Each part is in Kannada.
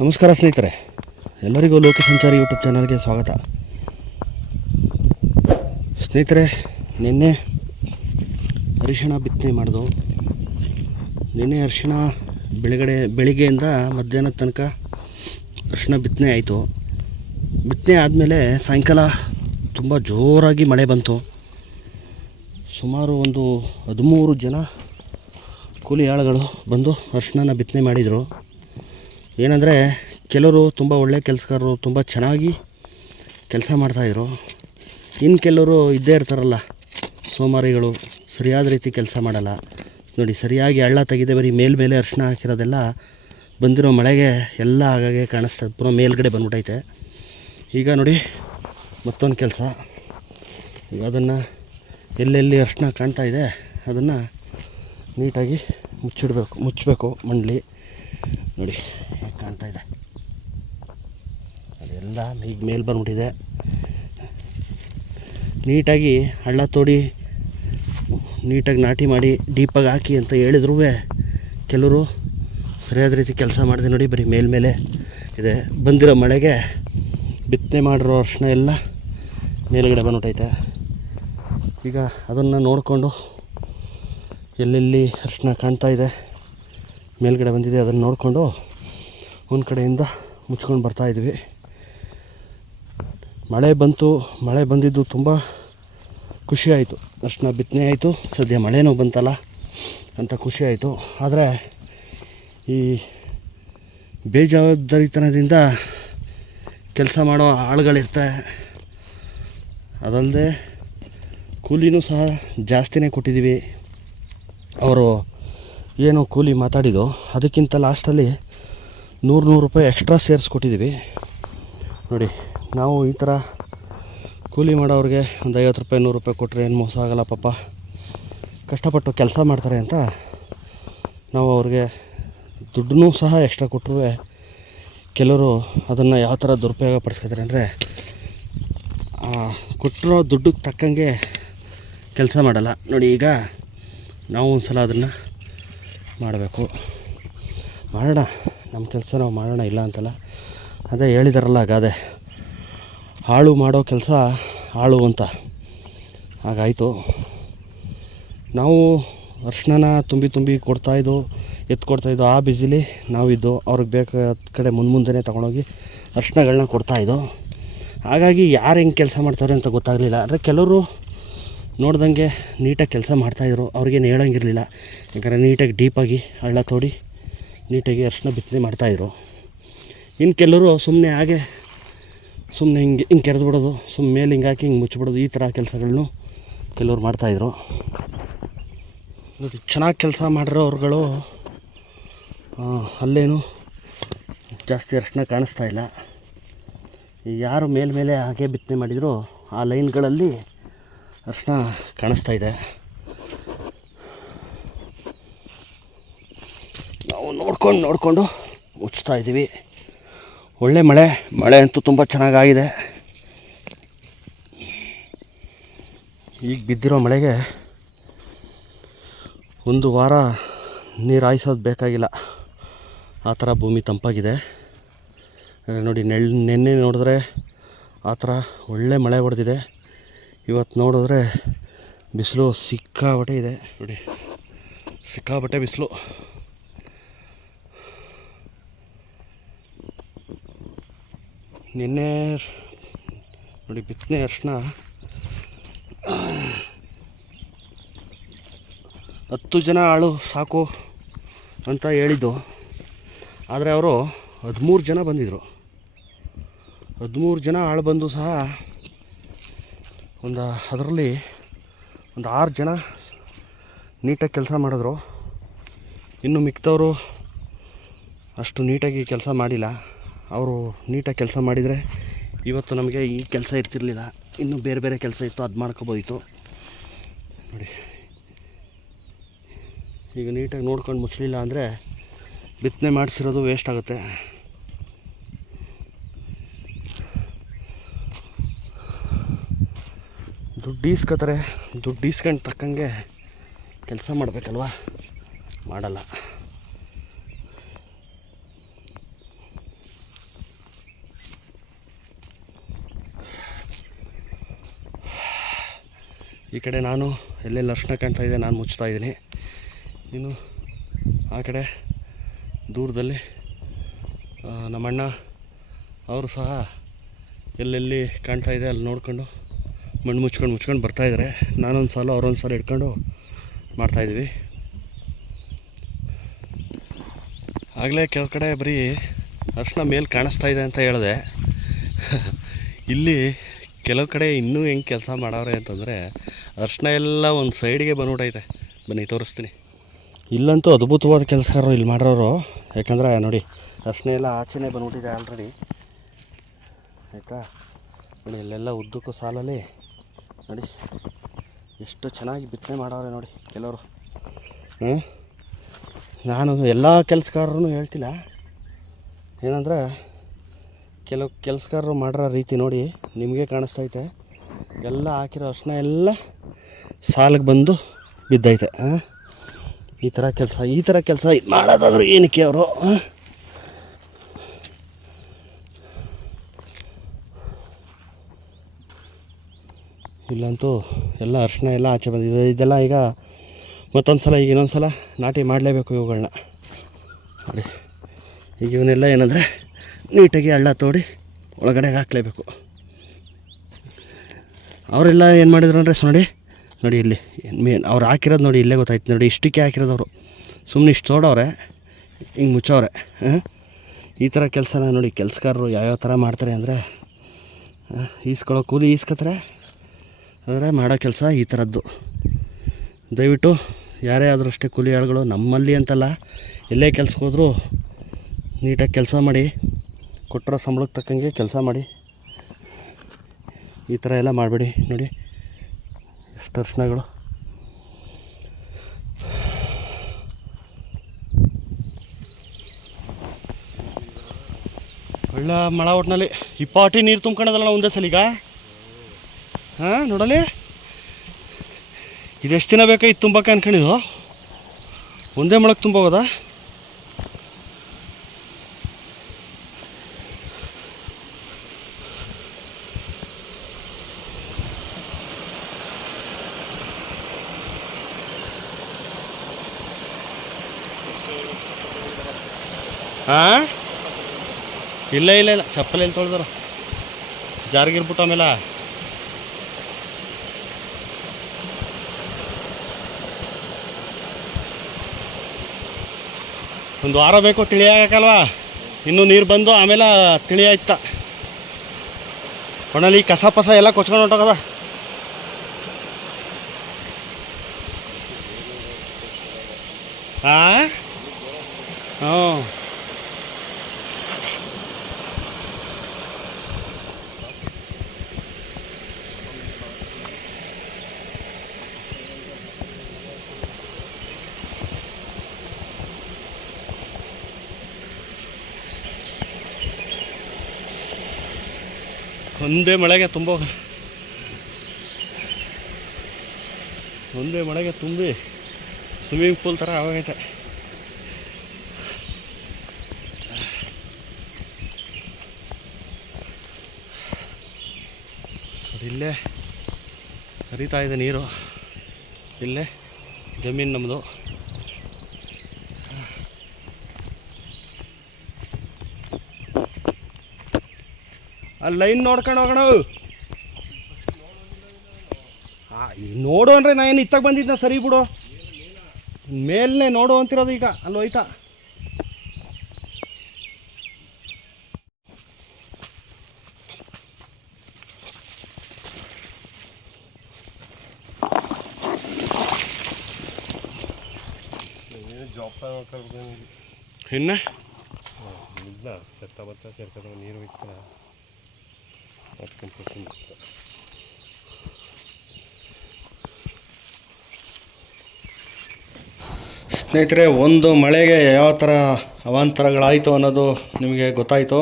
ನಮಸ್ಕಾರ ಸ್ನೇಹಿತರೆ, ಎಲ್ಲರಿಗೂ ಲೋಕ ಸಂಚಾರಿ ಯೂಟ್ಯೂಬ್ ಚಾನಲ್ಗೆ ಸ್ವಾಗತ. ಸ್ನೇಹಿತರೆ, ನಿನ್ನೆ ಅರಿಶಿಣ ಬಿತ್ತನೆ ಮಾಡಿದು. ನಿನ್ನೆ ಅರಿಶಿಣ ಬೆಳಿಗ್ಗೆಯಿಂದ ಮಧ್ಯಾಹ್ನದ ತನಕ ಅರಿಶಿಣ ಬಿತ್ತನೆ ಆಯಿತು. ಬಿತ್ತನೆ ಆದಮೇಲೆ ಸಾಯಂಕಾಲ ತುಂಬ ಜೋರಾಗಿ ಮಳೆ ಬಂತು. ಸುಮಾರು ಒಂದು 13 ಜನ ಕೂಲಿ ಆಳುಗಳು ಬಂದು ಅರಿಶಿಣನ ಬಿತ್ತನೆ ಮಾಡಿದರು. ಏನಂದರೆ ಕೆಲವರು ತುಂಬ ಒಳ್ಳೆಯ ಕೆಲಸಗಾರರು, ತುಂಬ ಚೆನ್ನಾಗಿ ಕೆಲಸ ಮಾಡ್ತಾಯಿದ್ರು. ಇನ್ನು ಕೆಲವರು ಇದ್ದೇ ಇರ್ತಾರಲ್ಲ, ಸೋಮಾರಿಗಳು, ಸರಿಯಾದ ರೀತಿ ಕೆಲಸ ಮಾಡಲ್ಲ. ನೋಡಿ, ಸರಿಯಾಗಿ ಹಳ್ಳ ತೆಗೆದೆ ಬರೀ ಮೇಲ್ಮೇಲೆ ಅರಿಶಿಣ ಹಾಕಿರೋದೆಲ್ಲ ಬಂದಿರೋ ಮಳೆಗೆ ಎಲ್ಲ ಆಗಾಗೆ ಕಾಣಿಸ್ತದೆ, ಪುನಃ ಮೇಲ್ಗಡೆ ಬಂದ್ಬಿಟ್ಟೈತೆ. ಈಗ ನೋಡಿ ಮತ್ತೊಂದು ಕೆಲಸ, ಈಗ ಅದನ್ನು ಎಲ್ಲೆಲ್ಲಿ ಅರಿಶಿಣ ಕಾಣ್ತಾ ಇದೆ ಅದನ್ನು ನೀಟಾಗಿ ಮುಚ್ಚಬೇಕು ಮಣ್ಣಲ್ಲಿ. ನೋಡಿ ಹೇಗೆ ಕಾಣ್ತಾ ಇದೆ, ಅದೆಲ್ಲ ಈಗ ಮೇಲೆ ಬಂದ್ಬಿಟ್ಟಿದೆ. ನೀಟಾಗಿ ಹಳ್ಳ ತೋಡಿ ನೀಟಾಗಿ ನಾಟಿ ಮಾಡಿ ಡೀಪಾಗಿ ಹಾಕಿ ಅಂತ ಹೇಳಿದ್ರೂ ಕೆಲವರು ಸರಿಯಾದ ರೀತಿ ಕೆಲಸ ಮಾಡಿದೆ. ನೋಡಿ, ಬರೀ ಮೇಲ್ಮೇಲೆ ಇದೆ. ಬಂದಿರೋ ಮಳೆಗೆ ಬಿತ್ತನೆ ಮಾಡಿರೋ ಅರಿಶಿಣ ಎಲ್ಲ ಮೇಲುಗಡೆ ಬಂದ್ಬಿಟ್ಟೈತೆ. ಈಗ ಅದನ್ನು ನೋಡಿಕೊಂಡು ಎಲ್ಲೆಲ್ಲಿ ಅರಿಶಿಣ ಕಾಣ್ತಾ ಇದೆ ಮೇಲ್ಗಡೆ ಬಂದಿದೆ ಅದನ್ನು ನೋಡಿಕೊಂಡು ಒಂದು ಕಡೆಯಿಂದ ಮುಚ್ಕೊಂಡು ಬರ್ತಾಯಿದ್ವಿ. ಮಳೆ ಬಂದಿದ್ದು ತುಂಬ ಖುಷಿ ಆಯಿತು. ಅರಿಶಿಣ ಬಿತ್ತನೆ ಆಯಿತು, ಸದ್ಯ ಮಳೆನೂ ಬಂತಲ್ಲ ಅಂತ ಖುಷಿ ಆಯಿತು. ಆದರೆ ಈ ಬೇಜವಾಬ್ದಾರಿತನದಿಂದ ಕೆಲಸ ಮಾಡೋ ಆಳುಗಳಿರ್ತಾರೆ. ಅದಲ್ಲದೆ ಕೂಲಿನೂ ಸಹ ಜಾಸ್ತಿನೇ ಕೊಟ್ಟಿದ್ದೀವಿ. ಅವರು ಏನು ಕೂಲಿ ಮಾತಾಡಿದೋ ಅದಕ್ಕಿಂತ ಲಾಸ್ಟಲ್ಲಿ 100 ರೂಪಾಯಿ ಎಕ್ಸ್ಟ್ರಾ ಸೇರಿಸ್ಕೊಟ್ಟಿದ್ದೀವಿ. ನೋಡಿ, ನಾವು ಈ ಥರ ಕೂಲಿ ಮಾಡೋರಿಗೆ ಒಂದು 50 ರೂಪಾಯಿ 100 ರೂಪಾಯಿ ಕೊಟ್ಟರೆ ಏನು ಮೋಸ ಆಗೋಲ್ಲ. ಪಾಪ ಕಷ್ಟಪಟ್ಟು ಕೆಲಸ ಮಾಡ್ತಾರೆ ಅಂತ ನಾವು ಅವ್ರಿಗೆ ದುಡ್ಡನ್ನೂ ಸಹ ಎಕ್ಸ್ಟ್ರಾ ಕೊಟ್ಟರು ಕೆಲವರು ಅದನ್ನು ಯಾವ ಥರ ದುರುಪಯೋಗ ಪಡಿಸ್ಕೊತಾರೆ ಅಂದರೆ, ಕೊಟ್ಟಿರೋ ದುಡ್ಡಿಗೆ ತಕ್ಕಂಗೆ ಕೆಲಸ ಮಾಡಲ್ಲ. ನೋಡಿ, ಈಗ ನಾವು ಒಂದು ಸಲ ಅದನ್ನು ಮಾಡೋಣ, ನಮ್ಮ ಕೆಲಸ ನಾವು ಮಾಡೋಣ, ಇಲ್ಲ ಅಂತಲ್ಲ. ಅದೇ ಹೇಳಿದಾರಲ್ಲ ಗಾದೆ, ಹಾಳು ಮಾಡೋ ಕೆಲಸ ಹಾಳು ಅಂತ. ಹಾಗಾಯಿತು. ನಾವು ಅರಿಶಿಣನ ತುಂಬಿ ಎತ್ಕೊಡ್ತಾಯಿದ್ದು ಆ ಬಿಸಿಲಿ ನಾವಿದ್ದು ಅವ್ರಿಗೆ ಬೇಕಾದ ಕಡೆ ಮುಂದೆ ತೊಗೊಂಡೋಗಿ ಅರಿಶಿಣಗಳನ್ನ ಕೊಡ್ತಾಯಿದ್ದು. ಹಾಗಾಗಿ ಯಾರು ಹೆಂಗೆ ಕೆಲಸ ಮಾಡ್ತಾರೆ ಅಂತ ಗೊತ್ತಾಗಲಿಲ್ಲ. ಅಂದರೆ ಕೆಲವರು ನೋಡ್ದಂಗೆ ನೀಟಾಗಿ ಕೆಲಸ ಮಾಡ್ತಾಯಿದ್ರು, ಅವ್ರಿಗೇನು ಹೇಳೋಂಗಿರಲಿಲ್ಲ. ಯಾಕಂದರೆ ನೀಟಾಗಿ ಡೀಪಾಗಿ ಹಳ್ಳ ತೋಡಿ ನೀಟಾಗಿ ಅರಿಶಿಣ ಬಿತ್ತನೆ ಮಾಡ್ತಾಯಿದ್ರು. ಇನ್ನು ಕೆಲವರು ಸುಮ್ಮನೆ ಹಿಂಗೆ ಕೆರೆದು ಬಿಡೋದು, ಮೇಲೆ ಹಿಂಗೆ ಹಾಕಿ ಹಿಂಗೆ ಮುಚ್ಚಿಬಿಡೋದು, ಈ ಥರ ಕೆಲಸಗಳನ್ನು ಕೆಲವ್ರು ಮಾಡ್ತಾಯಿದ್ರು. ನೋಡಿ, ಚೆನ್ನಾಗಿ ಕೆಲಸ ಮಾಡಿರೋರುಗಳು ಅಲ್ಲೇನು ಜಾಸ್ತಿ ಅರಿಶಿಣ ಕಾಣಿಸ್ತಾ ಇಲ್ಲ. ಯಾರು ಮೇಲ್ಮೇಲೆ ಹಾಗೆ ಬಿತ್ತನೆ ಮಾಡಿದ್ರು ಆ ಲೈನ್ಗಳಲ್ಲಿ ಅರಿಶಿಣ ಕಾಣಿಸ್ತಾ ಇದೆ. ನಾವು ನೋಡಿಕೊಂಡು ಮುಚ್ತಾ ಇದ್ದೀವಿ. ಒಳ್ಳೆ ಮಳೆ ಅಂತೂ ತುಂಬ ಚೆನ್ನಾಗಾಗಿದೆ. ಈಗ ಬಿದ್ದಿರೋ ಮಳೆಗೆ 1 ವಾರ ನೀರು ಹಾಯಿಸೋದು ಬೇಕಾಗಿಲ್ಲ, ಆ ಥರ ಭೂಮಿ ತಂಪಾಗಿದೆ. ನೋಡಿ, ನೆನ್ನೆ ನೋಡಿದ್ರೆ ಆ ಥರ ಒಳ್ಳೆ ಮಳೆ ಹೊಡೆದಿದೆ. ಇವತ್ತು ನೋಡಿದ್ರೆ ಬಿಸಿಲು ಸಿಕ್ಕಾಬಟ್ಟೆ ಇದೆ. ನೋಡಿ, ಸಿಕ್ಕಾಬಟ್ಟೆ ಬಿಸಿಲು. ನಿನ್ನೆ ನೋಡಿ ಬಿತ್ತನೆ ಅರಿಶಿಣ 10 ಜನ ಆಳು ಸಾಕು ಅಂತ ಹೇಳಿದ್ದು. ಆದರೆ ಅವರು 13 ಜನ ಬಂದಿದ್ದರು. 13 ಜನ ಆಳು ಬಂದು ಸಹ ಅದರಲ್ಲಿ ಒಂದು 6 ಜನ ನೀಟಾಗಿ ಕೆಲಸ ಮಾಡಿದ್ರು. ಇನ್ನು ಮಿಕ್ಕಿದವರು ಅಷ್ಟು ನೀಟಾಗಿ ಕೆಲಸ ಮಾಡಿಲ್ಲ. ಅವರು ನೀಟಾಗಿ ಕೆಲಸ ಮಾಡಿದರೆ ಇವತ್ತು ನಮಗೆ ಈ ಕೆಲಸ ಇರ್ತಿರಲಿಲ್ಲ. ಇನ್ನು ಬೇರೆ ಕೆಲಸ ಇತ್ತು, ಅದು ಮಾಡ್ಕೋಬೋದಿತ್ತು. ನೋಡಿ, ಈಗ ನೀಟಾಗಿ ನೋಡ್ಕೊಂಡು ಮುಚ್ಚಲಿಲ್ಲ ಅಂದರೆ ಬಿತ್ತನೆ ಮಾಡಿಸಿರೋದು ವೇಸ್ಟ್ ಆಗುತ್ತೆ. ದುಡ್ಡು ಈಸ್ಕೊಂಡು ತಕ್ಕಂಗೆ ಕೆಲಸ ಮಾಡಬೇಕಲ್ವ, ಮಾಡಲ್ಲ. ಈ ಕಡೆ ನಾನು ಎಲ್ಲೆಲ್ಲಿ ಅರ್ಶಿನ ಕಾಣ್ತಾ ಇದೆ ನಾನು ಮುಚ್ತಾ ಇದ್ದೀನಿ. ಇನ್ನು ಆ ಕಡೆ ದೂರದಲ್ಲಿ ನಮ್ಮಣ್ಣ ಅವರು ಸಹ ಎಲ್ಲೆಲ್ಲಿ ಕಾಣ್ತಾ ಇದೆ ಅಲ್ಲಿ ನೋಡ್ಕೊಂಡು ಮಣ್ಣು ಮುಚ್ಕೊಂಡು ಬರ್ತಾಯಿದ್ದಾರೆ. ನಾನೊಂದು ಸಾಲು ಅವರೊಂದು ಸಾಲು ಹಿಡ್ಕೊಂಡು ಮಾಡ್ತಾಯಿದ್ದೀವಿ. ಆಗಲೇ ಕೆಲವು ಕಡೆ ಬರೀ ಅರ್ಶಿನ ಮೇಲೆ ಕಾಣಿಸ್ತಾ ಇದೆ ಅಂತ ಹೇಳಿದೆ. ಇಲ್ಲಿ ಕೆಲವು ಕಡೆ ಇನ್ನೂ ಹೆಂಗೆ ಕೆಲಸ ಮಾಡವ್ರೆ ಅಂತಂದರೆ ಅರ್ಶಿನ ಎಲ್ಲ ಒಂದು ಸೈಡ್ಗೆ ಬಂದ್ಬಿಟ್ಟೈತೆ. ಬನ್ನಿ ತೋರಿಸ್ತೀನಿ. ಇಲ್ಲಂತೂ ಅದ್ಭುತವಾದ ಕೆಲಸಗಾರರು ಇಲ್ಲಿ ಮಾಡೋರು. ಯಾಕಂದರೆ ನೋಡಿ ಅರ್ಶಿನ ಎಲ್ಲ ಆಚೆನೇ ಬಂದ್ಬಿಟ್ಟಿದೆ ಆಲ್ರೆಡಿ. ಆಯಿತಾ ನೋಡಿ ಇಲ್ಲೆಲ್ಲ ಉದ್ದಕ್ಕೂ ಸಾಲಲ್ಲಿ ನೋಡಿ ಎಷ್ಟು ಚೆನ್ನಾಗಿ ಬಿತ್ತನೆ ಮಾಡವ್ರೆ ನೋಡಿ ಕೆಲವರು. ನಾನು ಎಲ್ಲ ಕೆಲಸಗಾರರು ಹೇಳ್ತಿಲ್ಲ, ಏನಂದರೆ ಕೆಲವು ಕೆಲಸಗಾರರು ಮಾಡಿರೋ ರೀತಿ ನೋಡಿ ನಿಮಗೆ ಕಾಣಿಸ್ತೈತೆ. ಎಲ್ಲ ಹಾಕಿರೋ ಅರ್ಶಿನ ಎಲ್ಲ ಸಾಲಿಗೆ ಬಂದು ಬಿದ್ದೈತೆ. ಈ ಥರ ಕೆಲಸ ಮಾಡೋದಾದ್ರೂ ಏನಕ್ಕೆ ಅವರು? ಇಲ್ಲಂತೂ ಎಲ್ಲ ಅರ್ಶಿನ ಎಲ್ಲ ಆಚೆ ಬಂದಿದೆ. ಇದೆಲ್ಲ ಈಗ ಮತ್ತೊಂದು ಸಲ ಈಗ ಇನ್ನೊಂದು ಸಲ ನಾಟಿ ಮಾಡಲೇಬೇಕು ಇವುಗಳನ್ನ ನೋಡಿ. ಈಗ ಇವನ್ನೆಲ್ಲ ಏನಂದರೆ ನೀಟಾಗಿ ಹಳ್ಳ ತೋಡಿ ಒಳಗಡೆ ಹಾಕಲೇಬೇಕು. ಅವರೆಲ್ಲ ಏನು ಮಾಡಿದ್ರು ಅಂದರೆ ನೋಡಿ ಇಲ್ಲಿ ಅವ್ರು ಹಾಕಿರೋದು ನೋಡಿ ಇಲ್ಲೇ ಗೊತ್ತಾಯ್ತು ನೋಡಿ. ಇಷ್ಟಕ್ಕೆ ಹಾಕಿರೋದು ಅವರು ಸುಮ್ಮನೆ ಇಷ್ಟು ತೋಡವ್ರೆ, ಹಿಂಗೆ ಮುಚ್ಚವ್ರೆ. ಈ ಥರ ಕೆಲಸನ ನೋಡಿ ಕೆಲಸಗಾರರು ಯಾವ್ಯಾವ ಥರ ಮಾಡ್ತಾರೆ ಅಂದರೆ ಈಸ್ಕೊಳ್ಳೋ ಕೂಲಿ ಈಸ್ಕೊತಾರೆ, ಆದರೆ ಮಾಡೋ ಕೆಲಸ ಈ ಥರದ್ದು. ದಯವಿಟ್ಟು ಯಾರೇ ಆದರೂ ಅಷ್ಟೇ ಕೂಲಿ ಆಳುಗಳು ನಮ್ಮಲ್ಲಿ ಅಂತಲ್ಲ ಎಲ್ಲೇ ಕೆಲ್ಸಕ್ಕೆ ಹೋದರೂ ನೀಟಾಗಿ ಕೆಲಸ ಮಾಡಿ, ಕೊಟ್ಟಿರೋ ಸಂಬಳಕ್ಕೆ ತಕ್ಕಂಗೆ ಕೆಲಸ ಮಾಡಿ. ಈ ಥರ ಎಲ್ಲ ಮಾಡಬೇಡಿ. ನೋಡಿ ಎಷ್ಟು ಅರ್ಶಿನಗಳು. ಒಳ್ಳೆ ಮಳೆ ಒಟ್ಟಿನಲ್ಲಿ ಈ ಪಾಟಿ ನೀರು ತುಂಬ್ಕೊಳ್ಳೋದಲ್ಲ ಒಂದೇ ಸಲ ಈಗ. ನೋಡಲಿ ಇದೆಷ್ಟು ದಿನ ಬೇಕಾ ಇದು ತುಂಬಕ್ಕೆ ಅನ್ಕೊಂಡಿದ್ದು? ಒಂದೇ ಮೊಳಕ್ಕೆ ತುಂಬೋಗೋದಾ? ಇಲ್ಲ ಚಪ್ಪಲಿ ಎಲ್ಲಿ ತೊಳೆದಾರ ಜಾರಿಗಿರ್ಬಿಟ್ಟು ಆಮೇಲೆ ಒಂದು ವಾರ ಬೇಕು ತಿಳಿಯಾಕಲ್ವಾ? ಇನ್ನೂ ನೀರು ಬಂದು ಆಮೇಲೆ ತಿಳಿಯಾಯ್ತ. ಒಣಲಿ ಕಸ ಪಸ ಎಲ್ಲ ಕೊಚ್ಕೊಂಡು ಹೊಂಟೋಗದ. ಹ್ಞೂ ಒಂದೇ ಮಳೆಗೆ ತುಂಬಿ ಸ್ವಿಮ್ಮಿಂಗ್ ಪೂಲ್ ಥರ ಆಗೋಗೈತೆ. ಇಲ್ಲೇ ಹರಿತಾ ಇದೆ ನೀರು. ಇಲ್ಲೇ ಜಮೀನು ನಮ್ಮದು. ಅಲ್ಲಿ ಲೈನ್ ನೋಡ್ಕೊಂಡು ಹೋಗೋಣ. ನೋಡು ಅಂದರೆ ನಾ ಏನು ಇತ್ತಾಗ ಬಂದಿದ್ದ ಸರಿ ಬಿಡು. ಮೇಲೇ ನೋಡು ಅಂತಿರೋದು ಈಗ ಅಲ್ಲಿ ಹೋಯ್ತಾ. ಇನ್ನ ಇಲ್ಲ ಸತ್ತ ಬತ್ತ ಸೇರ್ಕದ ನೀರು ಇತ್ತಲ್ಲ ಸ್ನೇಹಿತರೆ, ಒಂದು ಮಳೆಗೆ ಯಾವ ಥರ ಅವಾಂತರಗಳಾಯಿತು ಅನ್ನೋದು ನಿಮಗೆ ಗೊತ್ತಾಯಿತು.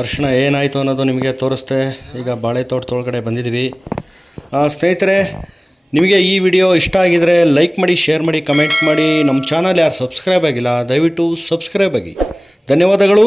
ಅರಿಶಿಣ ಏನಾಯಿತು ಅನ್ನೋದು ನಿಮಗೆ ತೋರಿಸ್ದೆ. ಈಗ ಬಾಳೆ ತೋಟದೊಳಗಡೆ ಬಂದಿದ್ದೀವಿ. ಸ್ನೇಹಿತರೆ, ನಿಮಗೆ ಈ ವಿಡಿಯೋ ಇಷ್ಟ ಆಗಿದರೆ ಲೈಕ್ ಮಾಡಿ, ಶೇರ್ ಮಾಡಿ, ಕಮೆಂಟ್ ಮಾಡಿ. ನಮ್ಮ ಚಾನಲ್ ಯಾರು ಸಬ್ಸ್ಕ್ರೈಬ್ ಆಗಿಲ್ಲ ದಯವಿಟ್ಟು ಸಬ್ಸ್ಕ್ರೈಬ್ ಆಗಿ. ಧನ್ಯವಾದಗಳು.